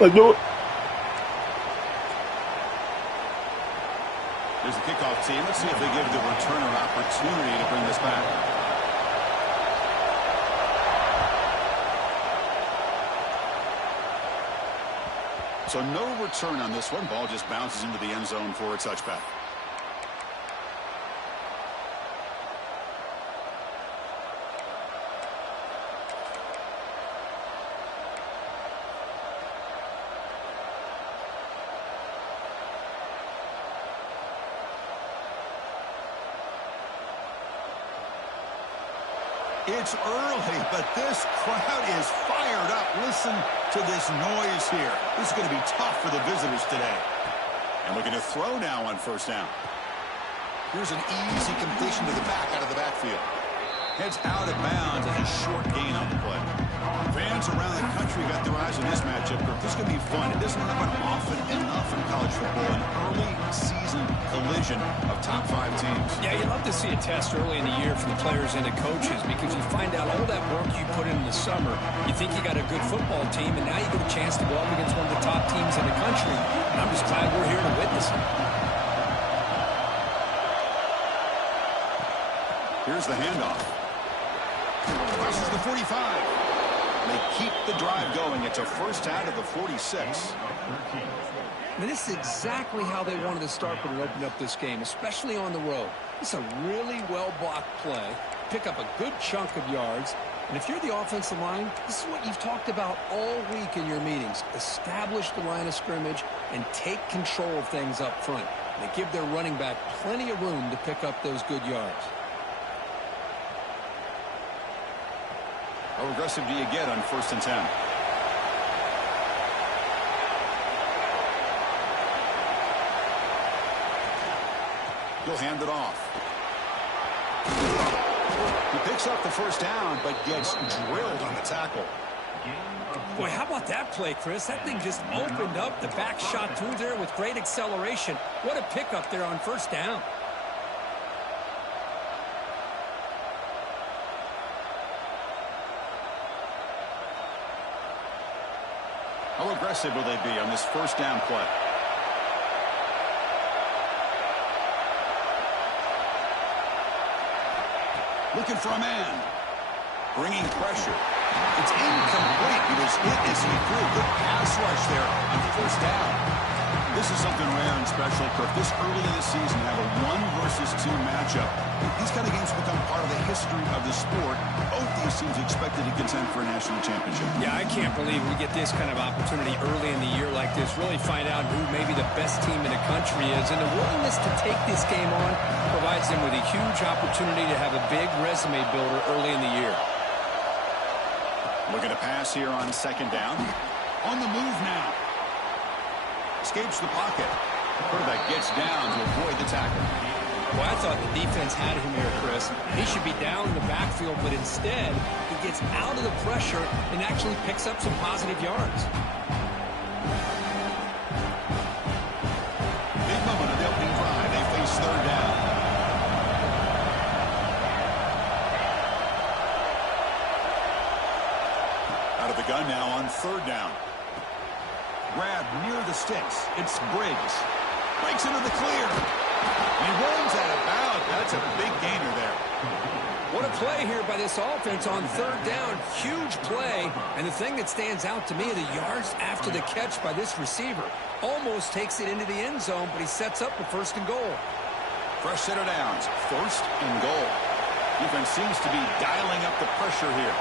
Let's do it. Here's the kickoff team. Let's see if they give the returner an opportunity to bring this back. So no return on this one. Ball just bounces into the end zone for a touchback. It's early, but this crowd is fired up. Listen to this noise here. This is going to be tough for the visitors today. And looking to throw now on first down. Here's an easy completion to the back out of the backfield. Heads out of bounds as a short gain on the play. Fans around the country got their eyes on this matchup. This is going to be fun. It doesn't happen often enough in college football. An early season collision of top 5 teams. Yeah, you love to see a test early in the year for the players and the coaches because you find out all that work you put in the summer. You think you got a good football team, and now you get a chance to go up against one of the top teams in the country. And I'm just glad we're here to witness it. Here's the handoff. Crosses the 45. They keep the drive going. It's a first out of the 46. I mean, this is exactly how they wanted to start when it opened up this game, especially on the road. It's a really well-blocked play. Pick up a good chunk of yards. And if you're the offensive line, this is what you've talked about all week in your meetings. Establish the line of scrimmage and take control of things up front. They give their running back plenty of room to pick up those good yards. How aggressive do you get on 1st and 10? He'll hand it off. He picks up the first down, but gets drilled on the tackle. Boy, how about that play, Chris? That thing just opened up. The back shot through there with great acceleration. What a pickup there on first down. How aggressive will they be on this first down play? Looking for a man. Bringing pressure. It's incomplete. He was hit as he threw. Good pass rush there on first down. This is something rare and special, Kirk. This early in the season, have a 1 versus 2 matchup. These kind of games become part of the history of the sport. Both these teams expected to contend for a national championship. Yeah, I can't believe we get this kind of opportunity early in the year like this. Really find out who maybe the best team in the country is. And the willingness to take this game on provides them with a huge opportunity to have a big resume builder early in the year. Looking to pass here on 2nd down. On the move now. Escapes the pocket. Quarterback gets down to avoid the tackle. Well, I thought the defense had him here, Chris. He should be down in the backfield, but instead, he gets out of the pressure and actually picks up some positive yards. Big moment of the opening drive. They face 3rd down. Out of the gun now on 3rd down. Grab near the sticks. It's Briggs. Breaks into the clear. He runs out of bounds. That's a big gainer there. What a play here by this offense on 3rd down. Huge play. And the thing that stands out to me are the yards after the catch by this receiver. Almost takes it into the end zone, but he sets up a 1st and goal. Fresh set of downs. 1st and goal. Defense seems to be dialing up the pressure here.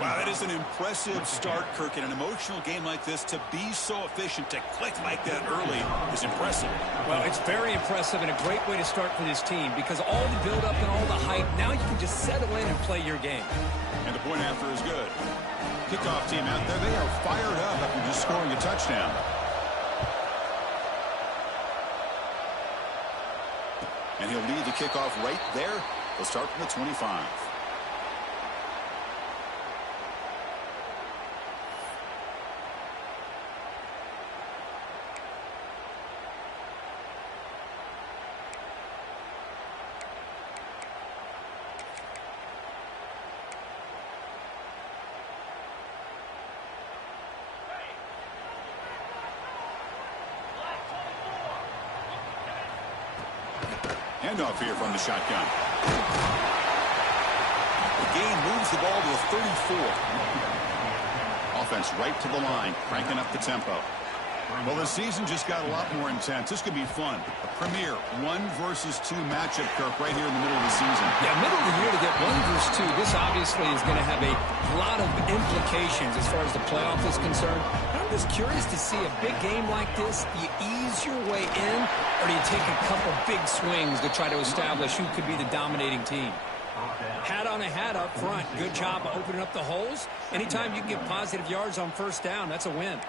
Wow, that is an impressive start, Kirk. In an emotional game like this, to be so efficient, to click like that early is impressive. Well, it's very impressive and a great way to start for this team because all the build-up and all the hype, now you can just settle in and play your game. And the point after is good. Kickoff team out there, they are fired up after just scoring a touchdown. And he'll lead the kickoff right there. They'll start from the 25. Handoff here from the shotgun. The game moves the ball to a 34. Offense right to the line, cranking up the tempo. Well, the season just got a lot more intense. This could be fun. A premier 1 versus 2 matchup, Kirk, right here in the middle of the season. Yeah, middle of the year to get 1 versus 2. This obviously is going to have a lot of implications as far as the playoff is concerned. I'm just curious to see a big game like this. Do you ease your way in, or do you take a couple big swings to try to establish who could be the dominating team? Hat on a hat up front. Good job of opening up the holes. Anytime you can get positive yards on first down, that's a win.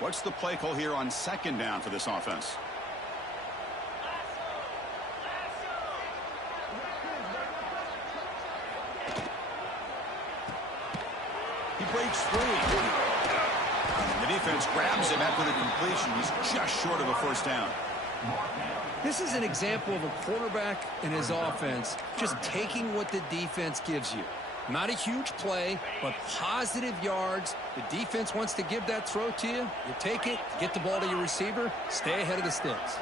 What's the play call here on second down for this offense? He breaks free. The defense grabs him after the completion. He's just short of a first down. This is an example of a quarterback and his offense just taking what the defense gives you. Not a huge play, but positive yards. The defense wants to give that throw to you. You take it, get the ball to your receiver, stay ahead of the sticks.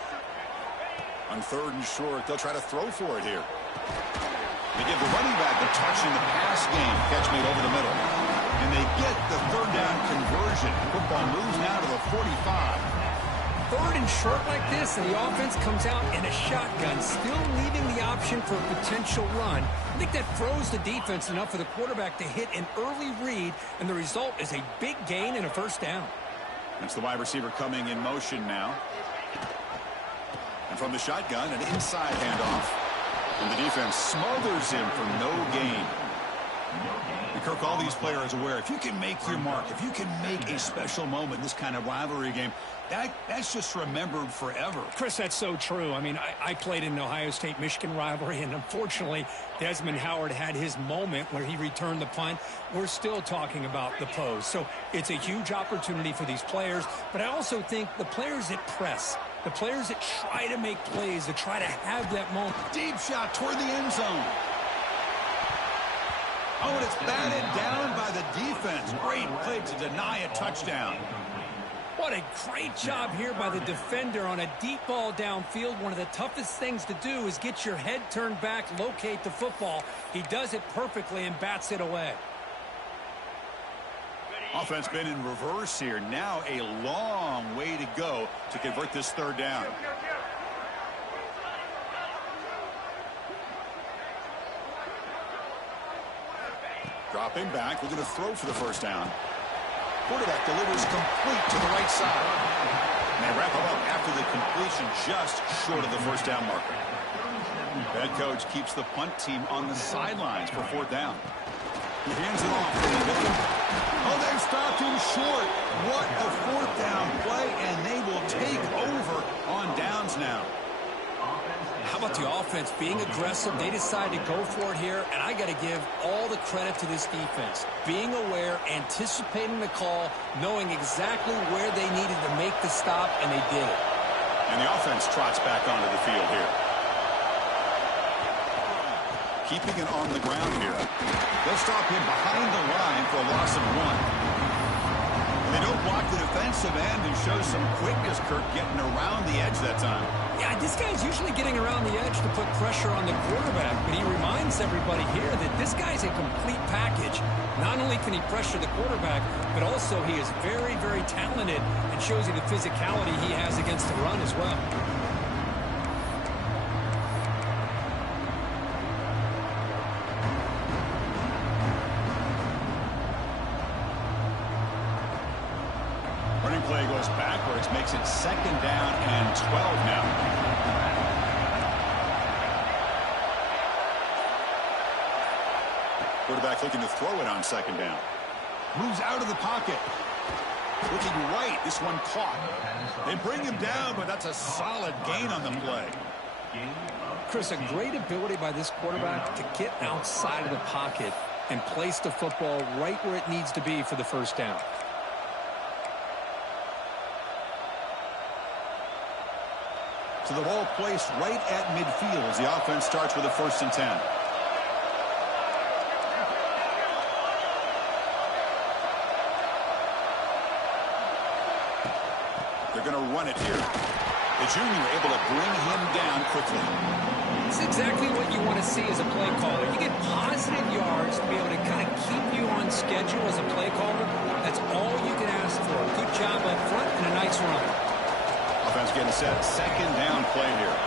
On 3rd and short, they'll try to throw for it here. They give the running back a touch in the pass game. Catch made over the middle. And they get the 3rd down conversion. Football moves now to the 45. 3rd and short like this, and the offense comes out in a shotgun, still leaving the option for a potential run. I think that throws the defense enough for the quarterback to hit an early read, and the result is a big gain and a first down. That's the wide receiver coming in motion now. And from the shotgun, an inside handoff. And the defense smothers him for no gain. And Kirk, all these players aware, if you can make your mark, if you can make a special moment in this kind of rivalry game, that's just remembered forever. Chris, that's so true. I mean, I played in an Ohio State-Michigan rivalry, and unfortunately, Desmond Howard had his moment where he returned the punt. We're still talking about the pose. So it's a huge opportunity for these players, but I also think the players that press, the players that try to make plays, that try to have that moment. Deep shot toward the end zone. Oh, and it's batted down by the defense. Great play to deny a touchdown. What a great job here by the defender on a deep ball downfield. One of the toughest things to do is get your head turned back, locate the football. He does it perfectly and bats it away. Offense been in reverse here. Now a long way to go to convert this 3rd down. Dropping back, looking to throw for the first down. Quarterback delivers complete to the right side. And they wrap him up after the completion, just short of the first down marker. The head coach keeps the punt team on the sidelines for 4th down. He hands it off. Oh, they've stopped him short. What a 4th down play, and they will take over on downs now. How about the offense being aggressive? They decide to go for it here, and I got to give all the credit to this defense. Being aware, anticipating the call, knowing exactly where they needed to make the stop, and they did it. And the offense trots back onto the field here. Keeping it on the ground here. They'll stop him behind the line for a loss of 1. And they don't block the defensive end and show some quickness, Kirk, getting around the edge that time. Yeah, this guy's usually getting around the edge to put pressure on the quarterback, but he reminds everybody here that this guy's a complete package. Not only can he pressure the quarterback, but also he is very, very talented and shows you the physicality he has against the run as well. Running play goes backwards, makes it 2nd down and 12 now. Quarterback looking to throw it on 2nd down. Moves out of the pocket. Looking right, this one caught. They bring him down, but that's a solid gain on the play. Chris, a great ability by this quarterback to get outside of the pocket and place the football right where it needs to be for the first down. So the ball placed right at midfield as the offense starts with a 1st and 10. They're going to run it here. The junior able to bring him down quickly. It's exactly what you want to see as a play caller. You get positive yards to be able to kind of keep you on schedule as a play caller. That's all you can ask for. Good job up front and a nice run. Offense getting set. Second down play here.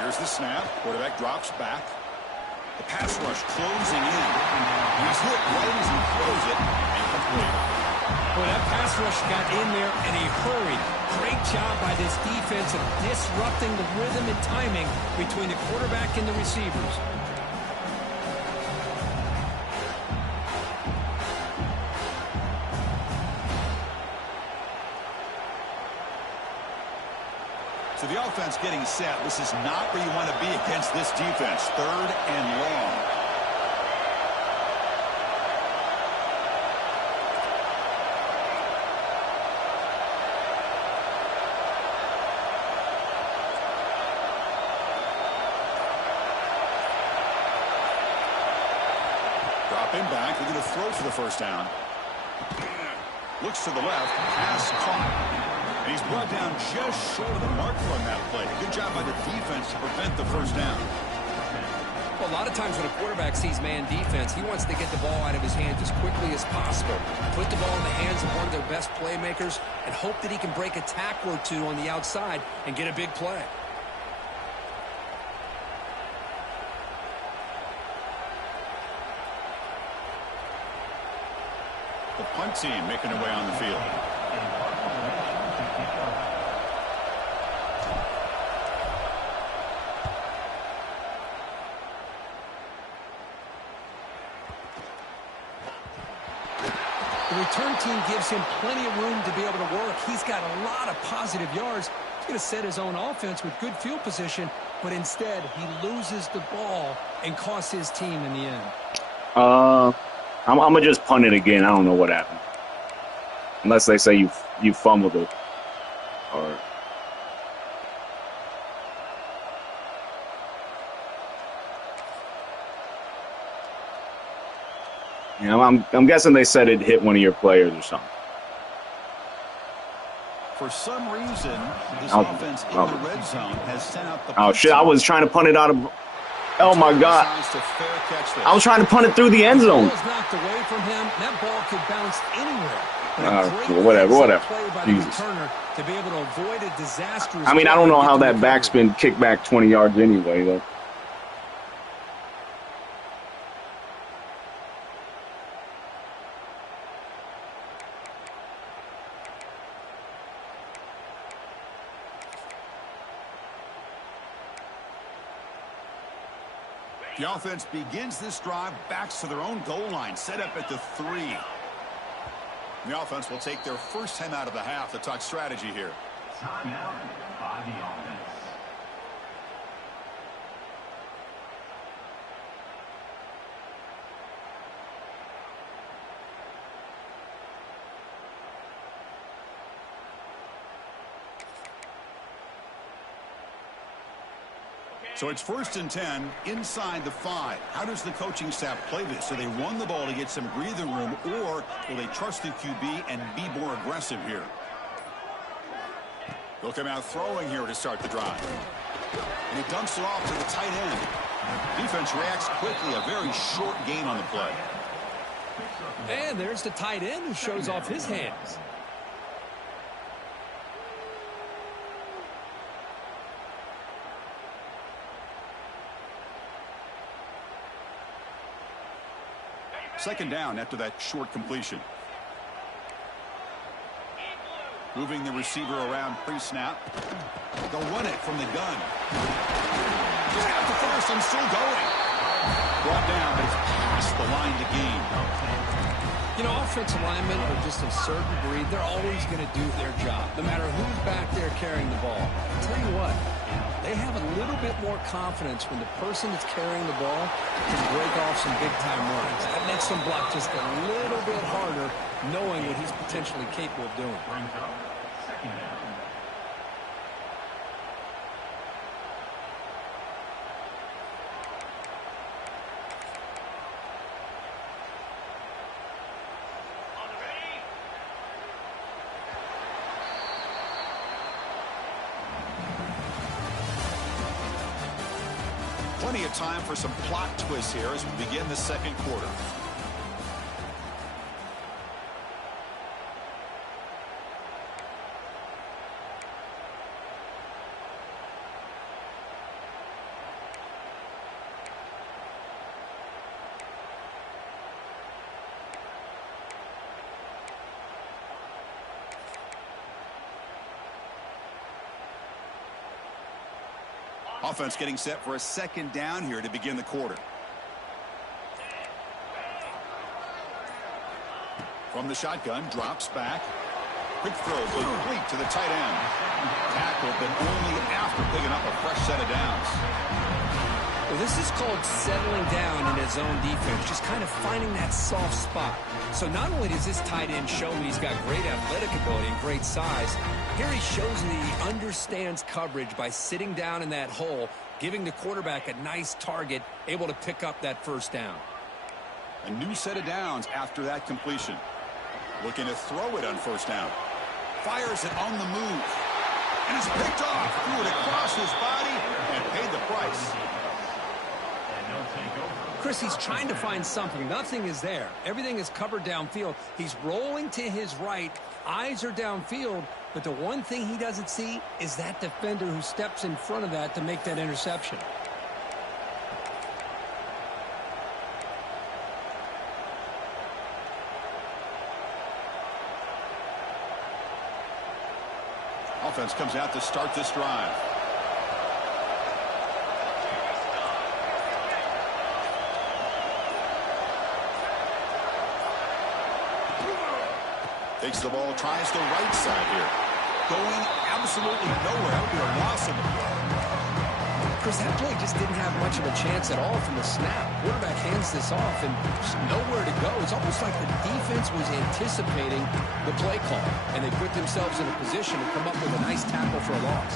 Here's the snap. Quarterback drops back. The pass rush closing in. He's hit right as he throws it. Incomplete. Boy, that pass rush got in there and he hurried. Great job by this defense of disrupting the rhythm and timing between the quarterback and the receivers. So the offense getting set. This is not where you want to be against this defense. Third and long. Dropping back. We're going to throw for the first down. Looks to the left. Pass caught. And he's brought down just short of the mark on that play. Good job by the defense to prevent the first down. Well, a lot of times when a quarterback sees man defense, he wants to get the ball out of his hands as quickly as possible. Put the ball in the hands of one of their best playmakers and hope that he can break a tackle or two on the outside and get a big play. The punt team making their way on the field. The return team gives him plenty of room to be able to work. He's got a lot of positive yards. He's going to set his own offense with good field position, but instead he loses the ball and costs his team in the end. I'm gonna just punt it again. I don't know what happened, unless they say you fumbled it, or. You know, I'm guessing they said it hit one of your players or something. For some reason, this offense in the red zone has sent out the oh shit! I was trying to punt it out of. Oh my God! I was trying to punt it through the end zone. The ball was knocked away from him. That ball could bounce anywhere. Whatever. Jesus. To be able to avoid a disastrous. I mean, I don't know how that backspin kicked back 20 yards anyway, though. The offense begins this drive, backs to their own goal line, set up at the 3. The offense will take their first time out of the half to talk strategy here. Timeout by the offense. So it's 1st and 10 inside the 5. How does the coaching staff play this? So they run the ball to get some breathing room, or will they trust the QB and be more aggressive here? They'll come out throwing here to start the drive. And he dumps it off to the tight end. Defense reacts quickly. A very short gain on the play. And there's the tight end who shows off his hands. Second down after that short completion. Moving the receiver around pre-snap. They'll run it from the gun. He's got the first and still going. Brought down, but it's past the line to gain. You know, offensive linemen are just a certain breed. They're always going to do their job, no matter who's back there carrying the ball. I'll tell you what, they have a little bit more confidence when the person that's carrying the ball can break off some big-time runs. That makes them block just a little bit harder, knowing what he's potentially capable of doing. Second down. Plenty of time for some plot twists here as we begin the second quarter. Offense getting set for a second down here to begin the quarter. From the shotgun, drops back. Quick throw complete to the tight end. Tackled, but only after picking up a fresh set of downs. Well, this is called settling down in his own defense, just kind of finding that soft spot. So not only does this tight end show me he's got great athletic ability and great size, here he shows me he understands coverage by sitting down in that hole, giving the quarterback a nice target, able to pick up that first down. A new set of downs after that completion. Looking to throw it on first down. Fires it on the move. And it's picked off. Threw it across his body and paid the price. Chris, he's trying to find something. Nothing is there. Everything is covered downfield. He's rolling to his right. Eyes are downfield. But the one thing he doesn't see is that defender who steps in front of that to make that interception. Offense comes out to start this drive. Takes the ball, tries the right side here. Going absolutely nowhere. That would be a loss of the play. Chris, that play just didn't have much of a chance at all from the snap. Quarterback hands this off and just nowhere to go. It's almost like the defense was anticipating the play call, and they put themselves in a position to come up with a nice tackle for a loss.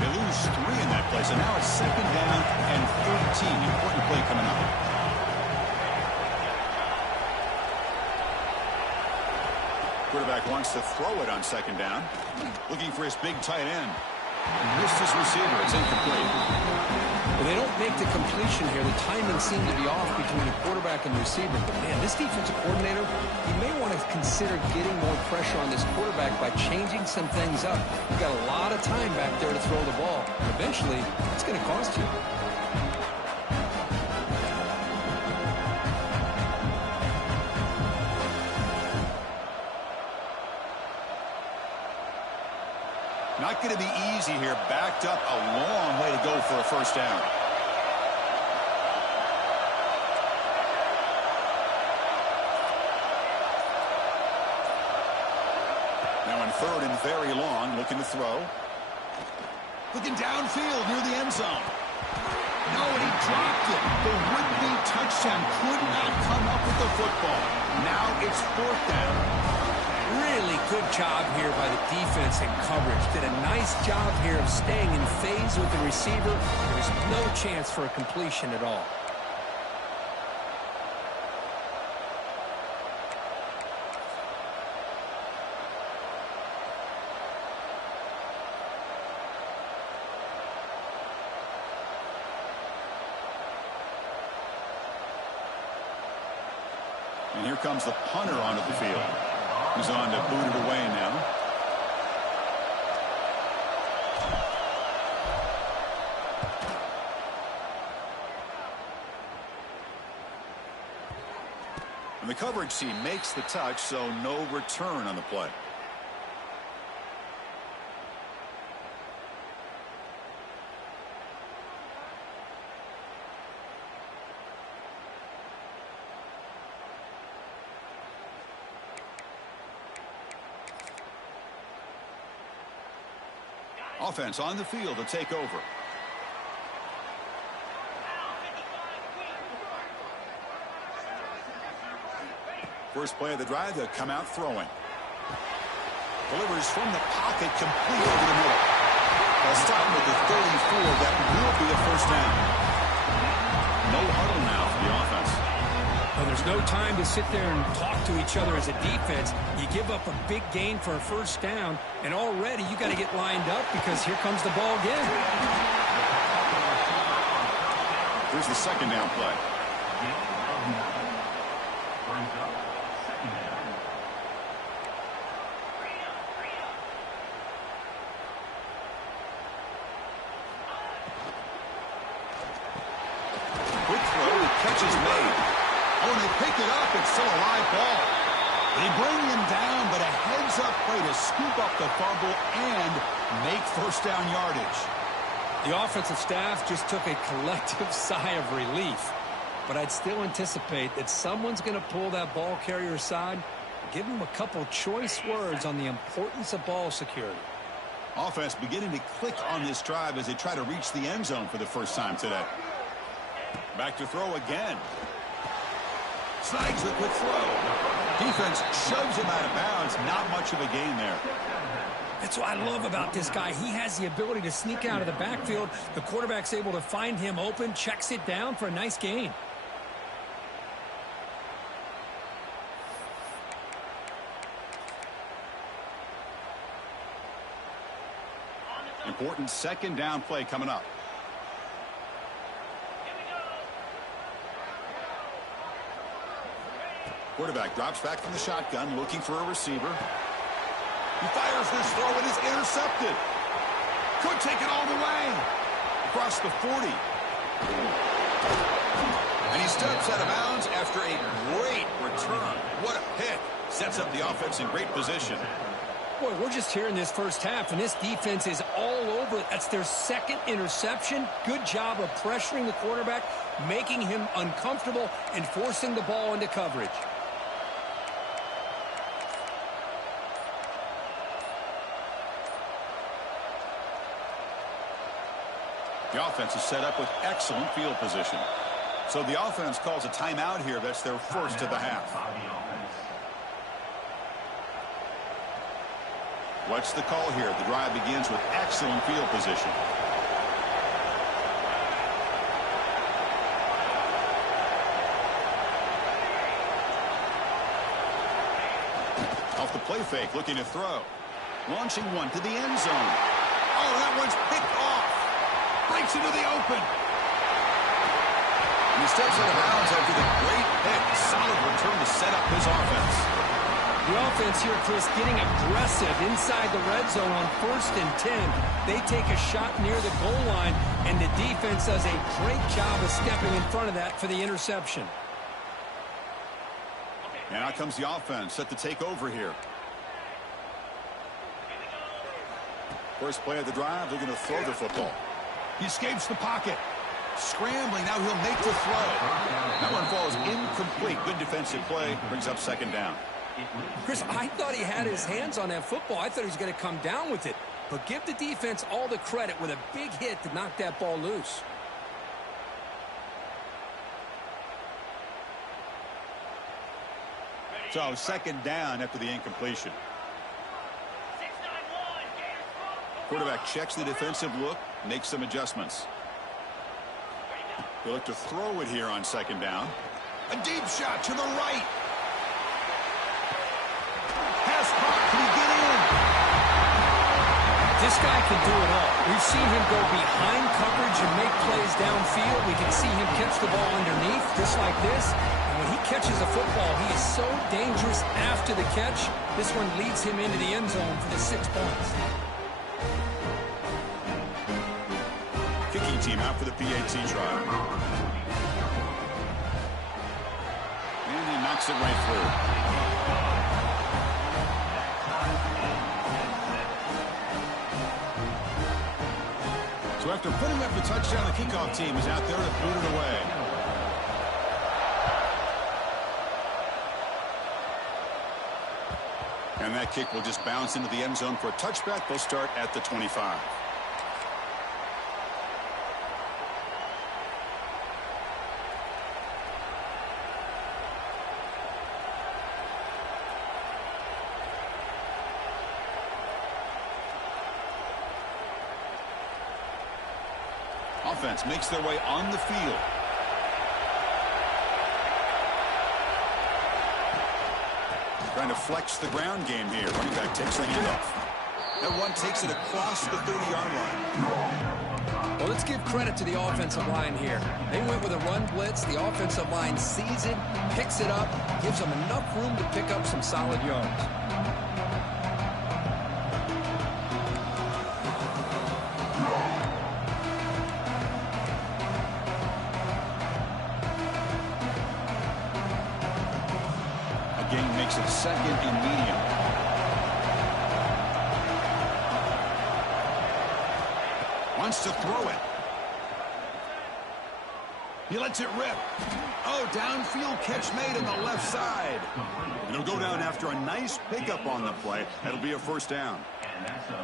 They lose 3 in that play, so now it's second down and 13. Important play coming up. Quarterback wants to throw it on second down. Looking for his big tight end. Missed his receiver. It's incomplete. Well, they don't make the completion here. The timing seemed to be off between the quarterback and the receiver. But, man, this defensive coordinator, he may want to consider getting more pressure on this quarterback by changing some things up. You've got a lot of time back there to throw the ball. Eventually, it's going to cost you. Not going to be easy here. Backed up a long way to go for a first down. Now in third and very long, looking to throw. Looking downfield near the end zone. No, and he dropped it. The would-be touchdown could not come up with the football. Now it's fourth down. Really good job here by the defense and coverage. Did a nice job here of staying in phase with the receiver. There was no chance for a completion at all. And here comes the punter onto the field. He's on to boot it away now. And the coverage team makes the touch, so no return on the play. Offense on the field to take over. First play of the drive, they'll come out throwing. Delivers from the pocket, complete over the middle. They'll stop with the 34. That will be a first down. No huddle now for the offense. Well, there's no time to sit there and talk to each other as a defense. You give up a big gain for a first down, and already you got to get lined up because here comes the ball again. here's the second down play. Brings up second down. Quick throw, the catch is made. Oh, and they pick it up. It's still a live ball. They bring him down, but a heads-up play to scoop up the fumble and make first down yardage. The offensive staff just took a collective sigh of relief. But I'd still anticipate that someone's going to pull that ball carrier aside, give him a couple choice words on the importance of ball security. Offense beginning to click on this drive as they try to reach the end zone for the first time today. Back to throw again. Snags the quick throw. Defense shoves him out of bounds. Not much of a gain there. That's what I love about this guy. He has the ability to sneak out of the backfield. The quarterback's able to find him open, checks it down for a nice gain. Important second down play coming up. Quarterback drops back from the shotgun, looking for a receiver. He fires this throw and is intercepted. Could take it all the way. Across the 40. And he steps out of bounds after a great return. What a pick. Sets up the offense in great position. Boy, we're just here in this first half, and this defense is all over it. That's their second interception. Good job of pressuring the quarterback, making him uncomfortable, and forcing the ball into coverage. The offense is set up with excellent field position. So the offense calls a timeout here. That's their first of the half. What's the call here? The drive begins with excellent field position. Off the play fake, looking to throw. Launching one to the end zone. Oh, that one's picked off. Breaks into the open. And he steps out of bounds after the great pick. Solid return to set up his offense. The offense here, Chris, getting aggressive inside the red zone on 1st and 10. They take a shot near the goal line, and the defense does a great job of stepping in front of that for the interception. And out comes the offense set to take over here. First play of the drive, they're going to throw the football. He escapes the pocket. Scrambling, now he'll make the throw. That one falls incomplete. Good defensive play, brings up second down. Chris, I thought he had his hands on that football. I thought he was going to come down with it. But give the defense all the credit with a big hit to knock that ball loose. So second down after the incompletion. Quarterback checks the defensive look, makes some adjustments. He'll look to throw it here on second down. A deep shot to the right. Pass caught. Can he get in? This guy can do it all. We've seen him go behind coverage and make plays downfield. We can see him catch the ball underneath, just like this. And when he catches a football, he is so dangerous after the catch. This one leads him into the end zone for the 6 points. Kicking team out for the PAT try. And he knocks it right through. So after putting up the touchdown, the kickoff team is out there to boot it away. And that kick will just bounce into the end zone for a touchback. They'll start at the 25. Offense makes their way on the field. Trying to flex the ground game here. Running back takes the handoff. That one takes it across the 30-yard line. Well, let's give credit to the offensive line here. They went with a run blitz. The offensive line sees it, picks it up, gives them enough room to pick up some solid yards. Gain makes it second and medium. Wants to throw it. He lets it rip. Oh, downfield catch made on the left side. It'll go down after a nice pickup on the play. That'll be a first down.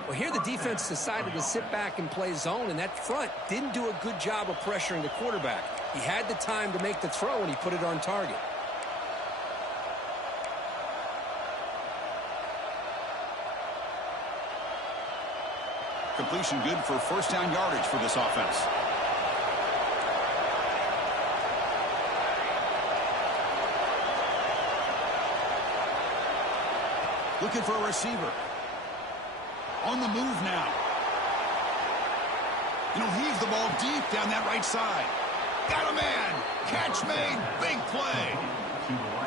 Well, here the defense decided to sit back and play zone, and that front didn't do a good job of pressuring the quarterback. He had the time to make the throw, and he put it on target. Completion good for first down yardage for this offense. Looking for a receiver. On the move now. And he'll heave the ball deep down that right side. Got a man. Catch made. Big play.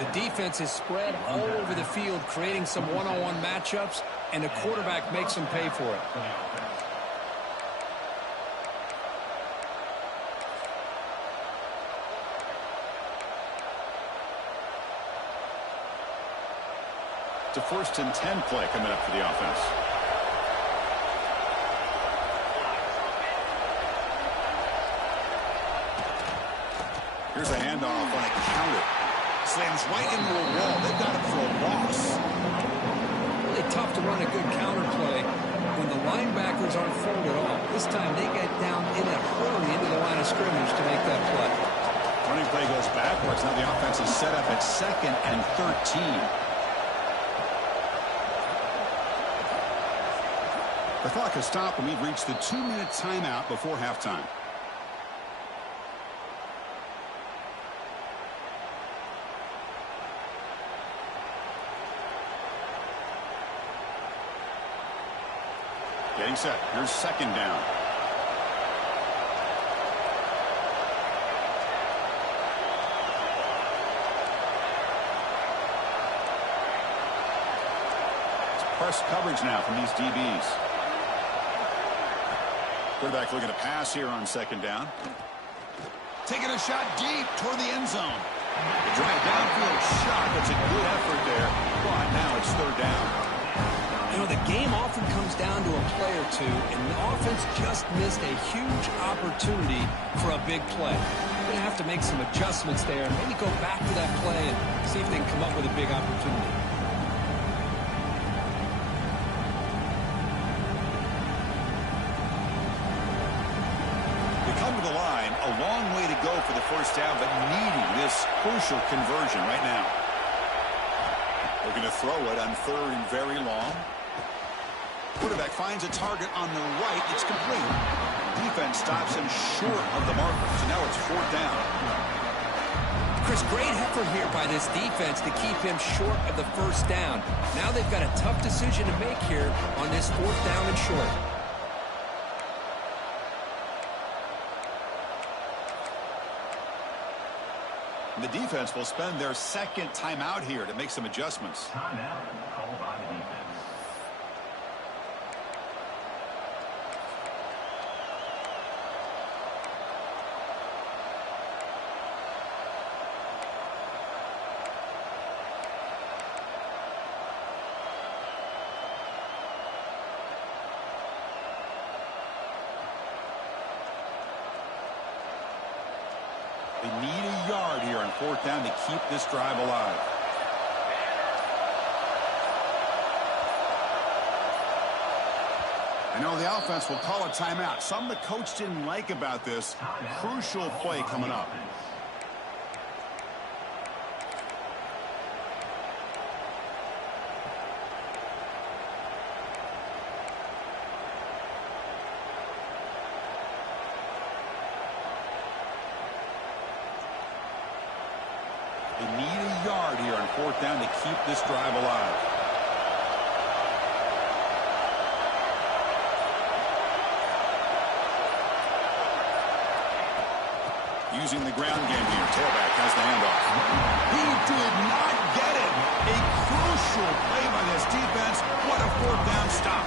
The defense is spread all over the field, creating some one-on-one matchups, and the quarterback makes them pay for it. It's a 1st and 10 play coming up for the offense. Here's a handoff on a counter. Slams right into a wall. They've got him for a loss. Really tough to run a good counter play when the linebackers aren't forward at all. This time they get down in a hurry into the line of scrimmage to make that play. Running play goes backwards. Now the offense is set up at 2nd and 13. The clock has stopped, and we've reached the 2-minute timeout before halftime. Getting set. Here's 2nd down. It's press coverage now from these DBs. Quarterback looking to pass here on 2nd down. Taking a shot deep toward the end zone. The drive downfield shot. That's a good effort there. But now it's 3rd down. You know, the game often comes down to a play or two, and the offense just missed a huge opportunity for a big play. They're going to have to make some adjustments there and maybe go back to that play and see if they can come up with a big opportunity. To the line, a long way to go for the first down, but needing this crucial conversion right now. Looking to throw it on 3rd and very long. Quarterback finds a target on the right. It's complete. Defense stops him short of the marker, so now it's 4th down. Chris, great effort here by this defense to keep him short of the first down. Now they've got a tough decision to make here on this 4th down and short. The defense will spend their 2nd timeout here to make some adjustments. Timeout called by the defense. They need a yard here on 4th down to keep this drive alive. I know the offense will call a timeout. Something the coach didn't like about this. Crucial play coming up. They need a yard here on 4th down to keep this drive alive. using the ground game here. Tailback has the handoff. He did not get it. A crucial play by this defense. What a fourth down stop.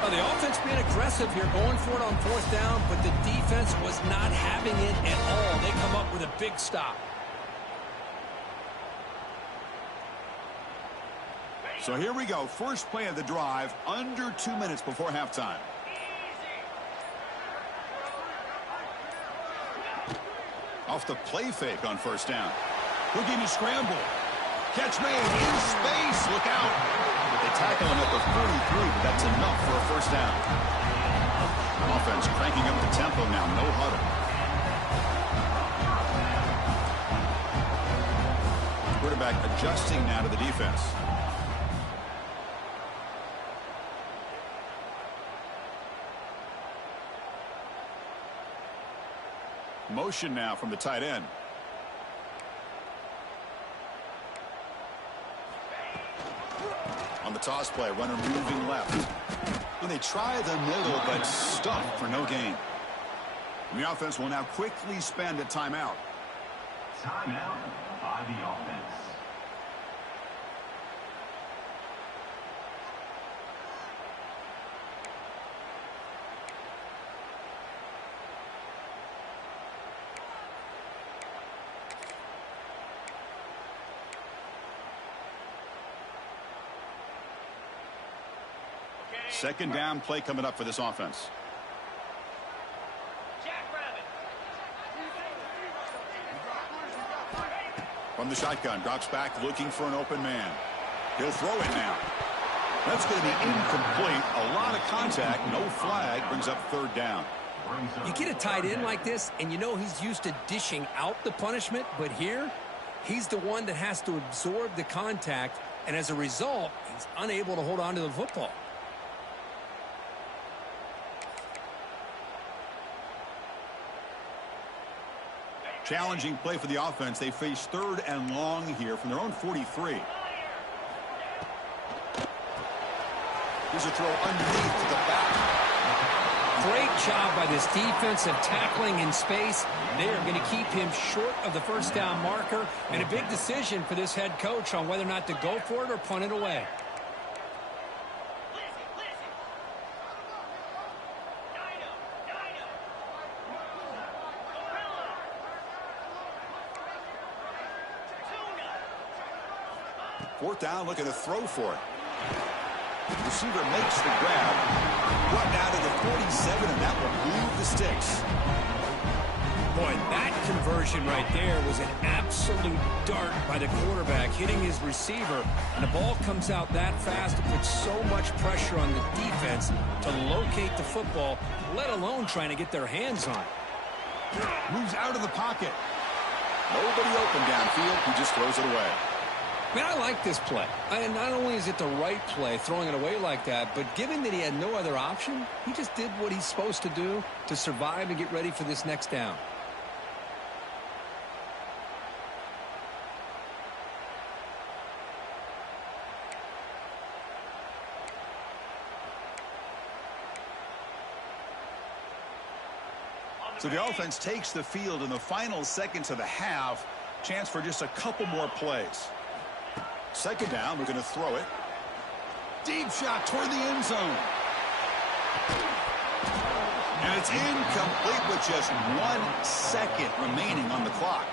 Well, the offense being aggressive here, going for it on fourth down, but the defense was not having it at all. They come up with a big stop. So here we go. First play of the drive, under 2 minutes before halftime. Off the play fake on first down. Houdini scramble. Catch made in space. Look out. They tackle him at the 43, but that's enough for a first down. Offense cranking up the tempo now. No huddle. Quarterback adjusting now to the defense. Motion now from the tight end. On the toss play, runner moving left. And they try the middle, but stuffed for no gain. And the offense will now quickly spend a timeout. Timeout by the offense. Second down play coming up for this offense. From the shotgun, drops back looking for an open man. He'll throw it now. That's going to be incomplete. A lot of contact, no flag, brings up third down. You get a tight end like this, and you know he's used to dishing out the punishment, but here, he's the one that has to absorb the contact, and as a result, he's unable to hold on to the football. Challenging play for the offense. They face third and long here from their own 43. Here's a throw underneath to the back. Great job by this defensive tackling in space. They are going to keep him short of the first down marker, and a big decision for this head coach on whether or not to go for it or punt it away. Fourth down, looking to throw for it. Receiver makes the grab. Brought down to the 47, and that will move the sticks. Boy, that conversion right there was an absolute dart by the quarterback, hitting his receiver, and the ball comes out that fast to put so much pressure on the defense to locate the football, let alone trying to get their hands on it. Moves out of the pocket. Nobody open downfield. He just throws it away. Man, I like this play. And not only is it the right play, throwing it away like that, but given that he had no other option, he just did what he's supposed to do to survive and get ready for this next down. So the offense takes the field in the final seconds of the half. Chance for just a couple more plays. Second down, we're going to throw it. Deep shot toward the end zone. And it's incomplete with just 1 second remaining on the clock.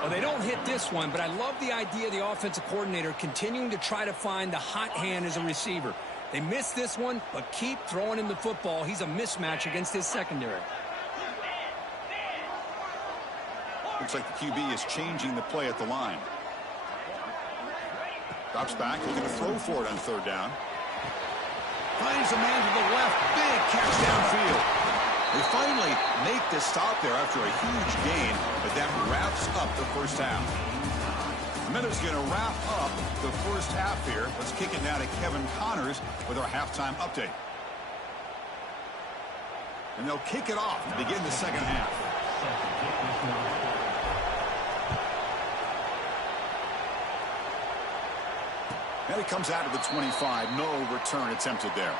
Well, they don't hit this one, but I love the idea of the offensive coordinator continuing to try to find the hot hand as a receiver. They miss this one, but keep throwing him the football. He's a mismatch against his secondary. Looks like the QB is changing the play at the line. Drops back, looking to throw for it on third down. Finds a man to the left. Big catch downfield. They finally make the stop there after a huge gain, but that wraps up the first half. The Minnows going to wrap up the first half here. Let's kick it now to Kevin Connors with our halftime update. And they'll kick it off to begin the second half. And it comes out of the 25. No return attempted there.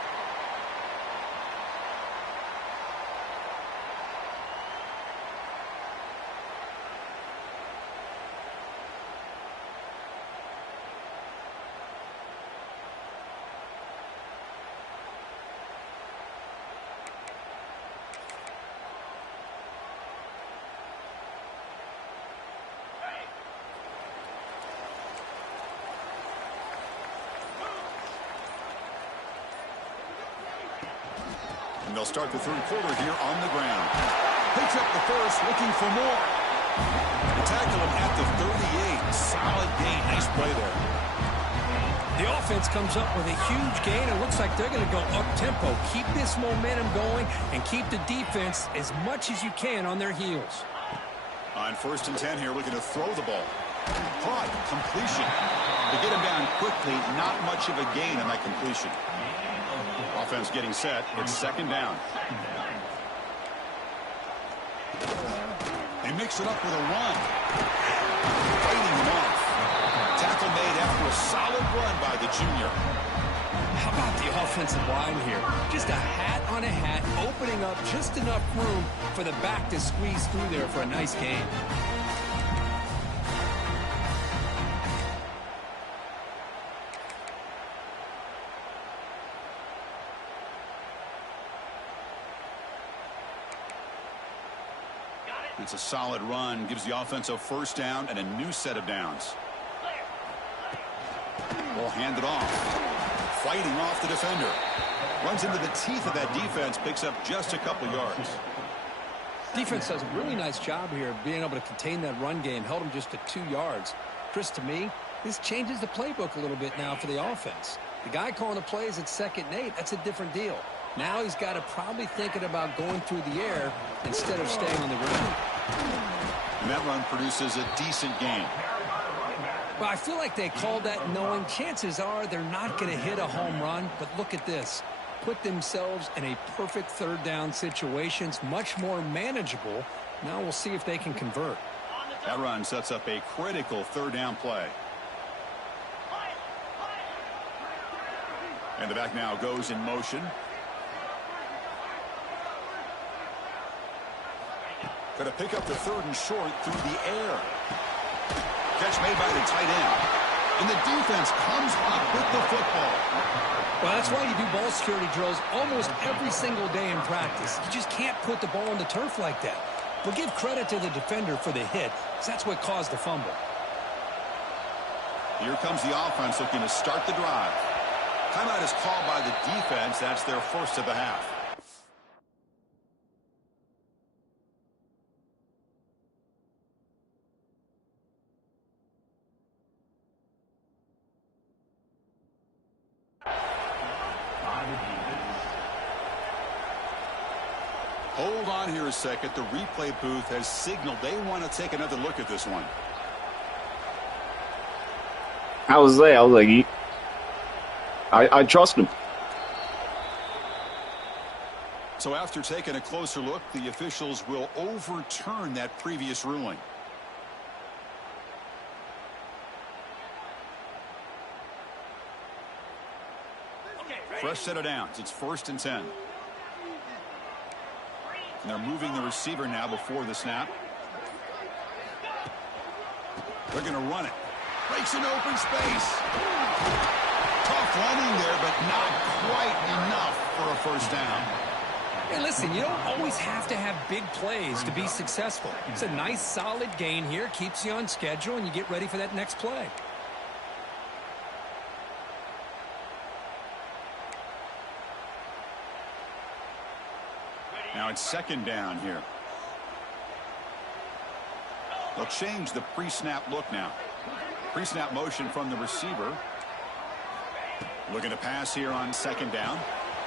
they'll start the third quarter here on the ground. Picks up the first, looking for more. They tackle him at the 38. Solid gain. Nice play there. The offense comes up with a huge gain. It looks like they're going to go up-tempo. Keep this momentum going and keep the defense as much as you can on their heels. On 1st and 10 here, looking to throw the ball. Caught, completion. To get him down quickly, not much of a gain on that completion. Offense getting set. It's 2nd down. They mix it up with a run. Fighting him off. Tackle made after a solid run by the junior. How about the offensive line here? Just a hat on a hat, opening up just enough room for the back to squeeze through there for a nice gain. It's a solid run. Gives the offense a 1st down and a new set of downs. Ball handed off. Fighting off the defender. Runs into the teeth of that defense. Picks up just a couple yards. Defense does a really nice job here of being able to contain that run game. Held him just to 2 yards. Chris, to me, this changes the playbook a little bit now for the offense. The guy calling the plays at 2nd and 8, that's a different deal. Now he's got to probably thinking about going through the air instead of staying on the ground. And that run produces a decent gain. Well, I feel like they called that knowing chances are they're not going to hit a home run. But look at this. Put themselves in a perfect 3rd down situation. It's much more manageable. Now we'll see if they can convert. That run sets up a critical 3rd down play. And the back now goes in motion. Going to pick up the 3rd and short through the air. Catch made by the tight end. And the defense comes up with the football. Well, that's why you do ball security drills almost every single day in practice. You just can't put the ball on the turf like that. But give credit to the defender for the hit, because that's what caused the fumble. Here comes the offense looking to start the drive. Timeout is called by the defense. That's their 1st of the half. Hold on here a second. The replay booth has signaled they want to take another look at this one. I was there. I was like, I trust him. So after taking a closer look, the officials will overturn that previous ruling. Fresh set of downs. It's 1st and 10. And they're moving the receiver now before the snap. They're going to run it. Breaks an open space. Tough running there, but not quite enough for a 1st down. Hey, listen, you don't always have to have big plays to be successful. It's a nice, solid gain here. Keeps you on schedule, and you get ready for that next play. Now it's 2nd down here. They'll change the pre-snap look now. Pre-snap motion from the receiver. Looking to pass here on 2nd down.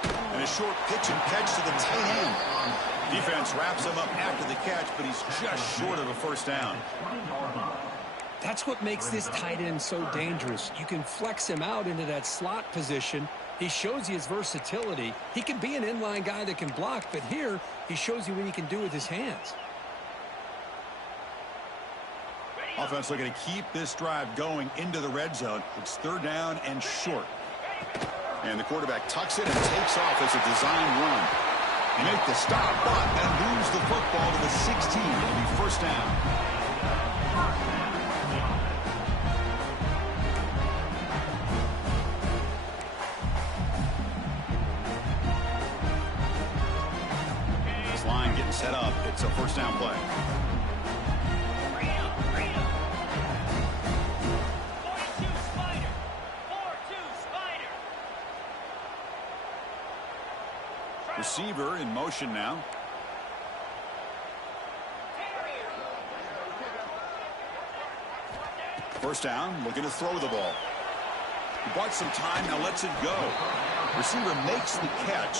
And a short pitch and catch to the tight end. Defense wraps him up after the catch, but he's just short of a 1st down. That's what makes this tight end so dangerous. You can flex him out into that slot position. He shows you his versatility. He can be an inline guy that can block, but here he shows you what he can do with his hands. Offense looking to keep this drive going into the red zone. It's 3rd down and short. And the quarterback tucks it and takes off as a design run. They make the stop, but then lose the football to the 16. It'll be 1st down. This line getting set up. It's a 1st down play. Receiver in motion now. First down, looking to throw the ball. He bought some time, now lets it go. Receiver makes the catch.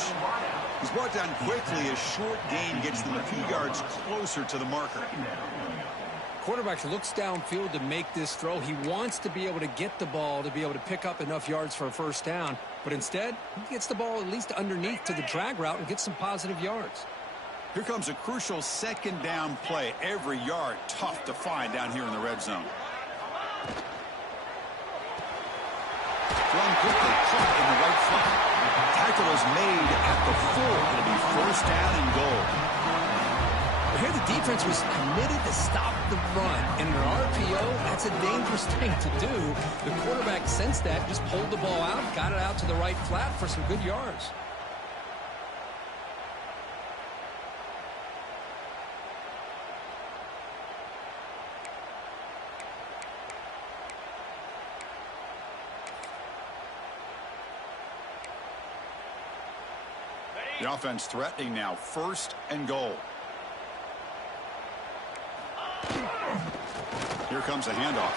He's brought down quickly. A short gain gets them a few yards closer to the marker. Quarterback looks downfield to make this throw. He wants to be able to get the ball to be able to pick up enough yards for a first down. But instead, he gets the ball at least underneath to the drag route and gets some positive yards. Here comes a crucial second down play. Every yard tough to find down here in the red zone. Thrown quickly, caught in the right flat. Tackle is made at the 4. It'll be first down and goal. Here the defense was committed to stop the run. In an RPO, that's a dangerous thing to do. The quarterback sensed that, just pulled the ball out, got it out to the right flat for some good yards. The offense threatening now, first and goal. Here comes a handoff.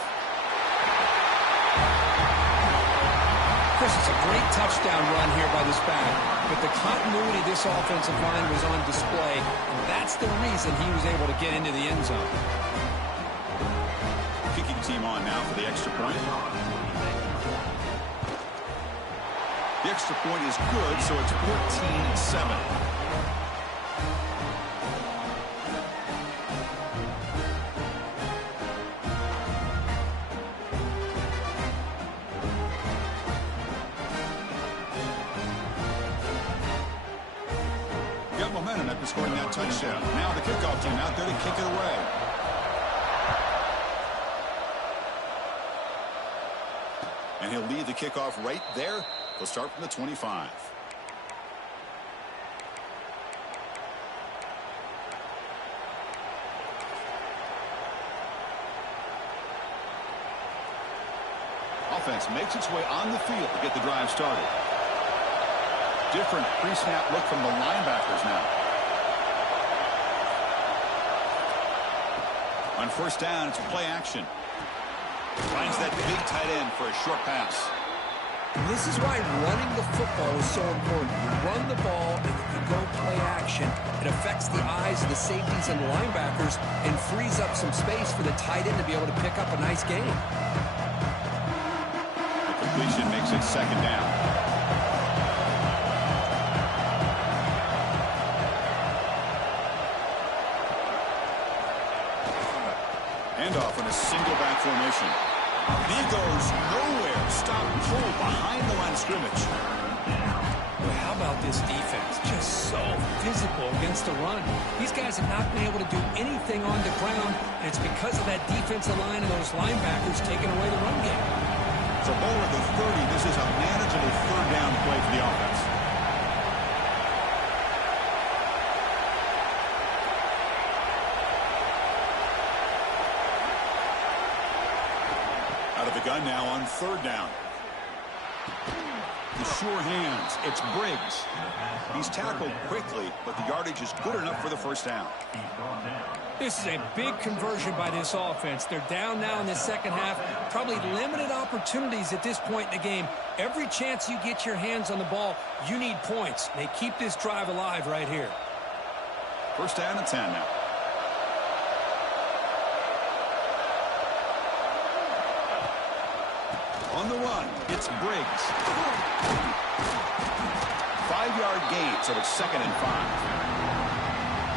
Chris, it's a great touchdown run here by this back, but the continuity of this offensive line was on display, and that's the reason he was able to get into the end zone. Kicking team on now for the extra point. The extra point is good, so it's 14-7. Got momentum after scoring that touchdown. Now the kickoff team out there to kick it away. And he'll lead the kickoff right there. We'll start from the 25. Offense makes its way on the field to get the drive started. Different pre-snap look from the linebackers now. On first down, it's play action. Finds that big tight end for a short pass. And this is why running the football is so important. You run the ball, and if you go play action, it affects the eyes of the safeties and the linebackers and frees up some space for the tight end to be able to pick up a nice gain. The completion makes it second down. Handoff in a single back formation. He goes nowhere. Stop pull behind the line of scrimmage. Well, how about this defense? Just so physical against the run. These guys have not been able to do anything on the ground, and it's because of that defensive line and those linebackers taking away the run game. So ball at the 30. This is a manageable third down play for the offense. Out of the gun now on third down. The sure hands. It's Briggs. He's tackled quickly, but the yardage is good enough for the first down. This is a big conversion by this offense. They're down now in the second half. Probably limited opportunities at this point in the game. Every chance you get your hands on the ball, you need points. They keep this drive alive right here. First down and 10 now. On the run, it's Briggs. 5-yard gain, so it's second and 5.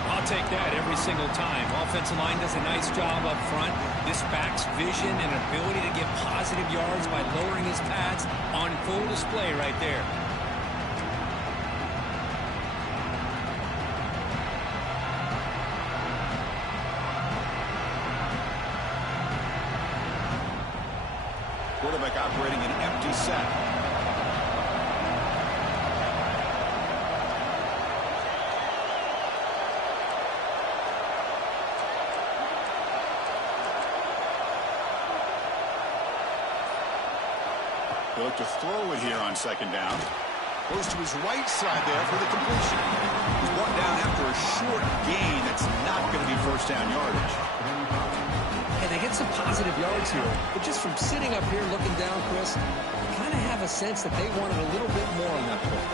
I'll take that every single time. Offensive line does a nice job up front. This back's vision and ability to get positive yards by lowering his pads on full display right there. Quarterback operating an empty set. They look to throw it here on second down. Goes to his right side there for the completion. He's brought down after a short gain. That's not going to be first down yardage. Hey, they get some positive yards here, but just from sitting up here looking down, Chris, I kind of have a sense that they wanted a little bit more on that play.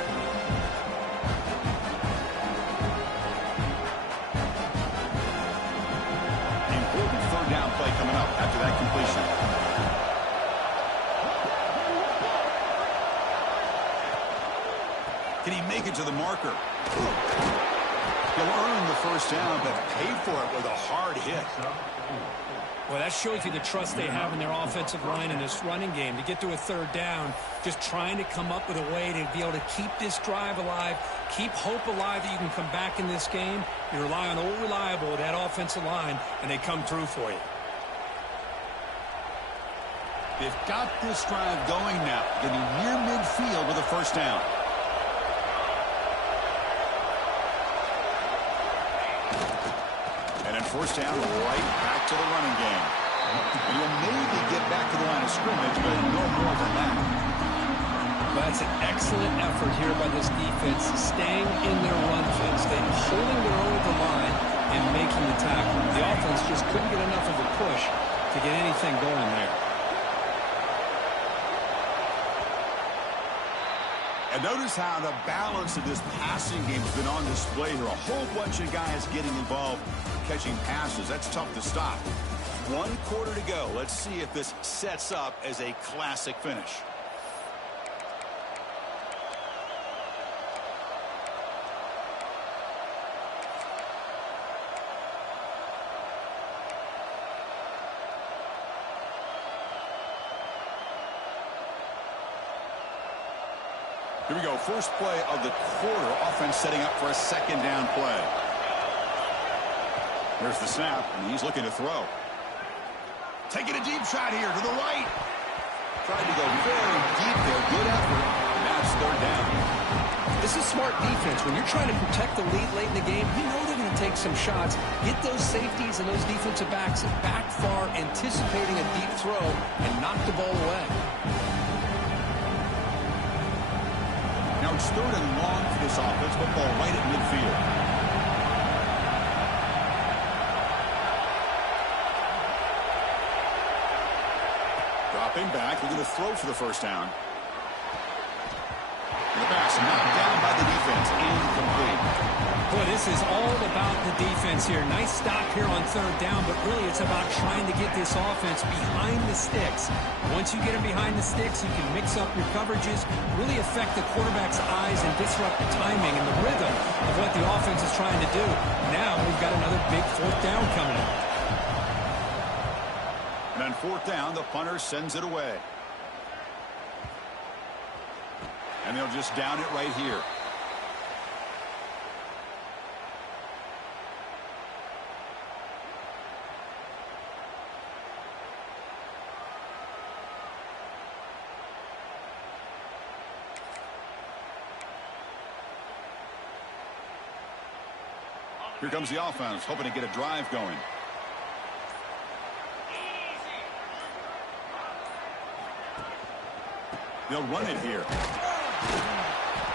Important third down play coming up after that completion. Can he make it to the marker? He'll earn the first down, but pay for it with a hard hit. Well, that shows you the trust they have in their offensive line in this running game. To get to a third down, just trying to come up with a way to be able to keep this drive alive, keep hope alive that you can come back in this game. You rely on old reliable, that offensive line, and they come through for you. They've got this drive going now, getting near midfield with a first down. And then first down, right back to the running game. And you'll maybe get back to the line of scrimmage, but no more than that. That's an excellent effort here by this defense, staying in their run fence, holding their own at the line and making the tackle. The offense just couldn't get enough of a push to get anything going there. And notice how the balance of this passing game has been on display here. A whole bunch of guys getting involved, catching passes. That's tough to stop. 1 quarter to go. Let's see if this sets up as a classic finish. Here we go, first play of the quarter. Offense setting up for a second down play. Here's the snap, and he's looking to throw. Taking a deep shot here to the right. Tried to go very deep there. Good effort, and that's third down. This is smart defense. When you're trying to protect the lead late in the game, you know they're going to take some shots. Get those safeties and those defensive backs back far, anticipating a deep throw, and knock the ball away. Now it's third and long for this offense, but ball right at midfield. Dropping back, looking to throw for the first down. And the pass knocked down by the defense, incomplete. Boy, this is all about the defense here. Nice stop here on third down, but really it's about trying to get this offense behind the sticks. Once you get them behind the sticks, you can mix up your coverages, really affect the quarterback's eyes and disrupt the timing and the rhythm of what the offense is trying to do. Now we've got another big fourth down coming up. And on fourth down, the punter sends it away. And they'll just down it right here. Here comes the offense, hoping to get a drive going. They'll run it here.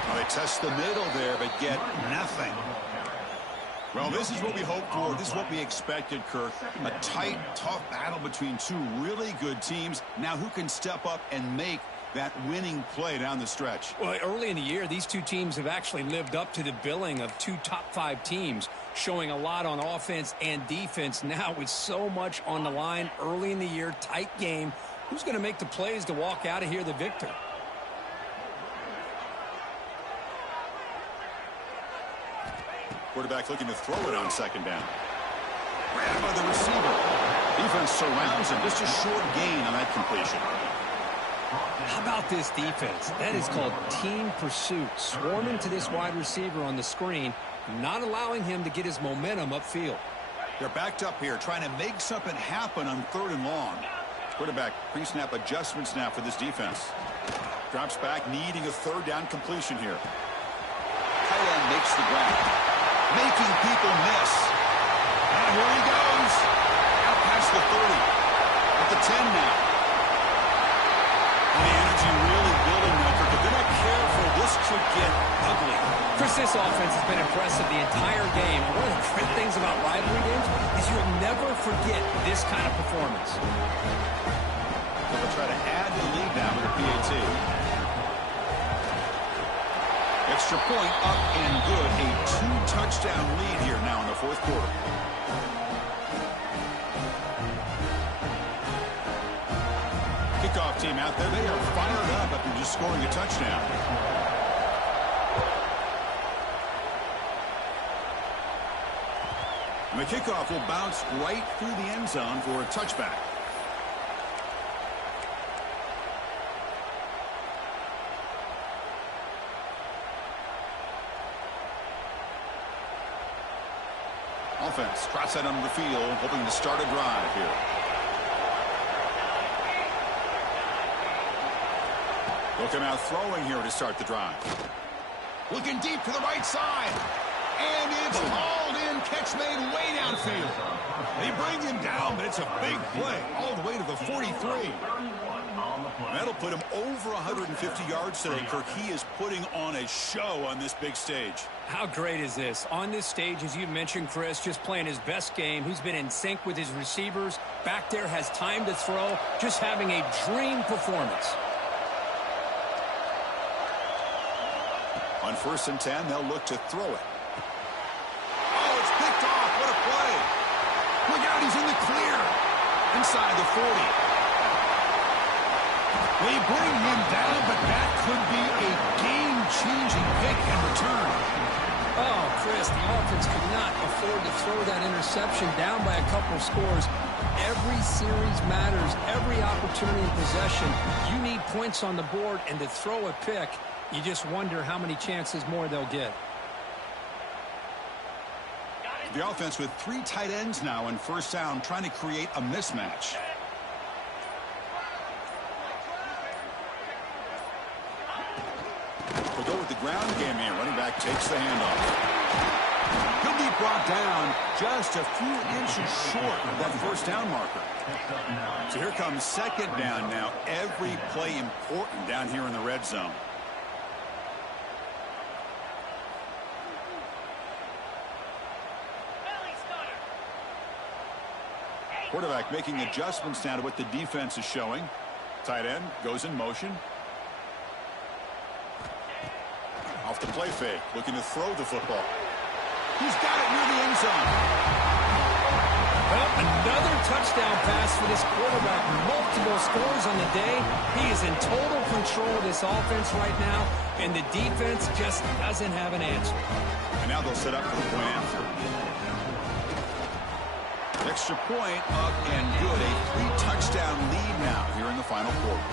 Well, they test the middle there, but get nothing. Well, this is what we hoped for. This is what we expected, Kirk. A tight, tough battle between two really good teams. Now, who can step up and make that winning play down the stretch? Well, early in the year, these two teams have actually lived up to the billing of two top-5 teams, showing a lot on offense and defense. Now, with so much on the line early in the year, tight game, who's going to make the plays to walk out of here the victor? Quarterback looking to throw it on second down. Grabbed by the receiver. Defense surrounds him. Just a short gain on that completion. How about this defense? That is called team pursuit. Swarming to this wide receiver on the screen, not allowing him to get his momentum upfield. They're backed up here, trying to make something happen on third and long. Quarterback pre-snap adjustments now for this defense. Drops back, needing a third down completion here. Tight end makes the grab, making people miss. And here he goes. Out past the 30. At the 10 now. And the energy really building now. If they're not careful, this could get ugly. Chris, this offense has been impressive the entire game. And one of the great things about rivalry games is you'll never forget this kind of performance. They'll try to add to the lead now with a PAT. Extra point up and good. A 2-touchdown lead here now in the fourth quarter. Kickoff team out there. They are fired up after just scoring a touchdown. And the kickoff will bounce right through the end zone for a touchback. Offense trots that onto the field, hoping to start a drive here. They'll come out throwing here to start the drive. Looking deep to the right side. And it's hauled in. Catch made way downfield. They bring him down, but it's a big play all the way to the 43. That'll put him over 150 yards today, Kirk. He is putting on a show on this big stage. How great is this? On this stage, as you mentioned, Chris, just playing his best game. He's been in sync with his receivers. Back there, has time to throw. Just having a dream performance. On 1st and 10, they'll look to throw it. Oh, it's picked off. What a play. Look out, he's in the clear. Inside the 40. They bring him down, but that could be a game-changing pick and return. Oh, Chris, the offense could not afford to throw that interception down by a couple of scores. Every series matters. Every opportunity in possession. You need points on the board, and to throw a pick, you just wonder how many chances more they'll get. The offense with 3 tight ends now on 1st down, trying to create a mismatch. We'll go with the ground game here. Running back takes the handoff. He'll be brought down just a few inches short of that 1st down marker. So here comes 2nd down now. Every play important down here in the red zone. Quarterback making adjustments now to what the defense is showing. Tight end goes in motion. Off the play fake, looking to throw the football. He's got it near the end zone. Well, another touchdown pass for this quarterback. Multiple scores on the day. He is in total control of this offense right now, and the defense just doesn't have an answer. And now they'll set up for the point after. Extra point up and good. A 3-touchdown lead now here in the final quarter.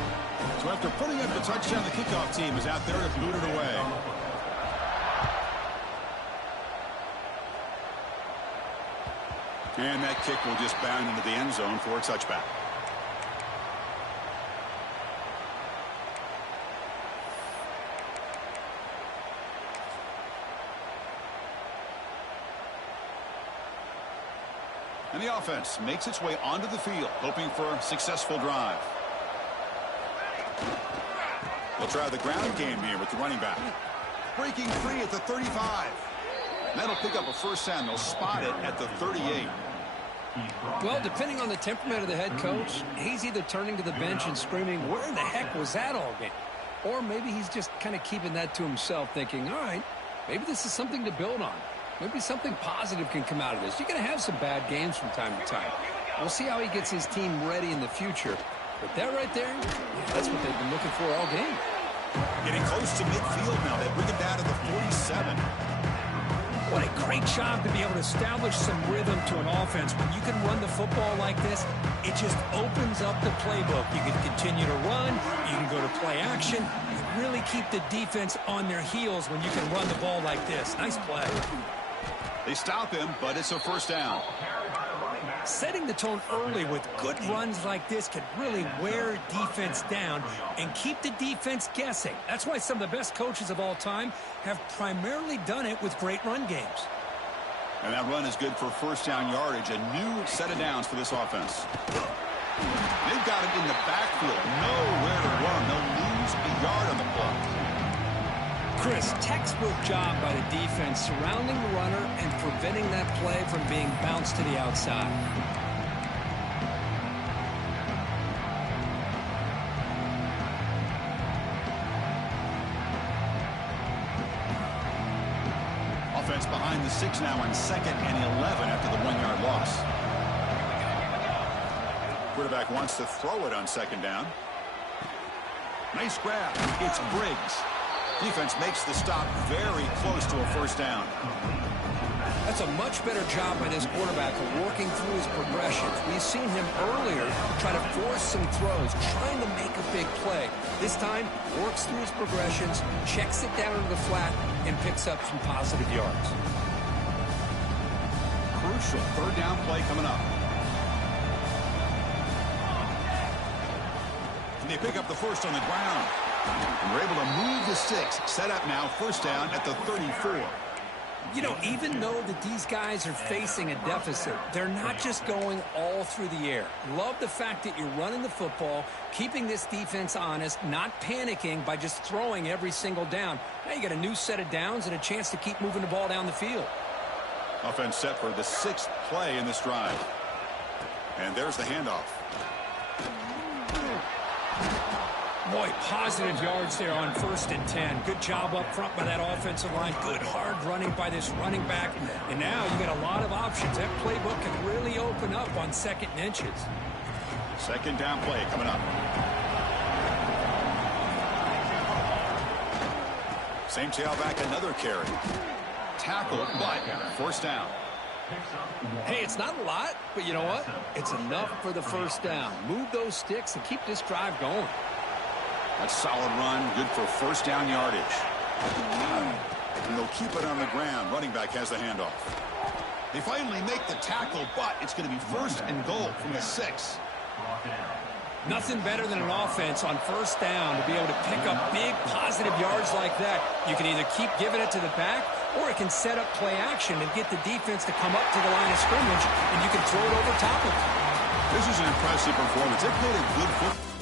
So after putting up the touchdown, the kickoff team is out there to boot it away. And that kick will just bound into the end zone for a touchback. And the offense makes its way onto the field, hoping for a successful drive. They'll try the ground game here with the running back. Breaking free at the 35. That'll pick up a 1st down. They'll spot it at the 38. Well, depending on the temperament of the head coach, he's either turning to the bench and screaming, where the heck was that all game? Or maybe he's just kind of keeping that to himself, thinking, all right, maybe this is something to build on. Maybe something positive can come out of this. You're going to have some bad games from time to time. We'll see how he gets his team ready in the future. But that right there, yeah, that's what they've been looking for all game. Getting close to midfield now. They bring it down to the 47. What a great job to be able to establish some rhythm to an offense. When you can run the football like this, it just opens up the playbook. You can continue to run. You can go to play action. You really keep the defense on their heels when you can run the ball like this. Nice play. They stop him, but it's a 1st down. Setting the tone early with good runs like this can really wear defense down and keep the defense guessing. That's why some of the best coaches of all time have primarily done it with great run games. And that run is good for 1st down yardage. A new set of downs for this offense. They've got him in the backfield. Nowhere to run. They'll lose a yard on the play. Chris, textbook job by the defense surrounding the runner and preventing that play from being bounced to the outside. Offense behind the 6 now on 2nd and 11 after the 1-yard loss. Quarterback wants to throw it on 2nd down. Nice grab. It's Briggs. Defense makes the stop very close to a 1st down. That's a much better job by this quarterback of working through his progressions. We've seen him earlier try to force some throws, trying to make a big play. This time, works through his progressions, checks it down into the flat, and picks up some positive yards. Crucial 3rd down play coming up. And they pick up the 1st on the ground. And we're able to move the sticks. Set up now, 1st down at the 34. You know, even though that these guys are facing a deficit, they're not just going all through the air. Love the fact that you're running the football, keeping this defense honest, not panicking by just throwing every single down. Now you got a new set of downs and a chance to keep moving the ball down the field. Offense set for the 6th play in this drive. And there's the handoff. Boy, positive yards there on 1st and 10. Good job up front by that offensive line. Good hard running by this running back. And now you got a lot of options. That playbook can really open up on 2nd and inches. 2nd down play coming up. Same tailback, another carry. Tackle, but 1st down. Hey, it's not a lot, but you know what? It's enough for the 1st down. Move those sticks and keep this drive going. A solid run, good for 1st down yardage. And they'll keep it on the ground. Running back has the handoff. They finally make the tackle, but it's going to be 1st and goal from the 6. Nothing better than an offense on 1st down to be able to pick up big positive yards like that. You can either keep giving it to the back, or it can set up play action and get the defense to come up to the line of scrimmage, and you can throw it over top of them. This is an impressive performance. They played a good football.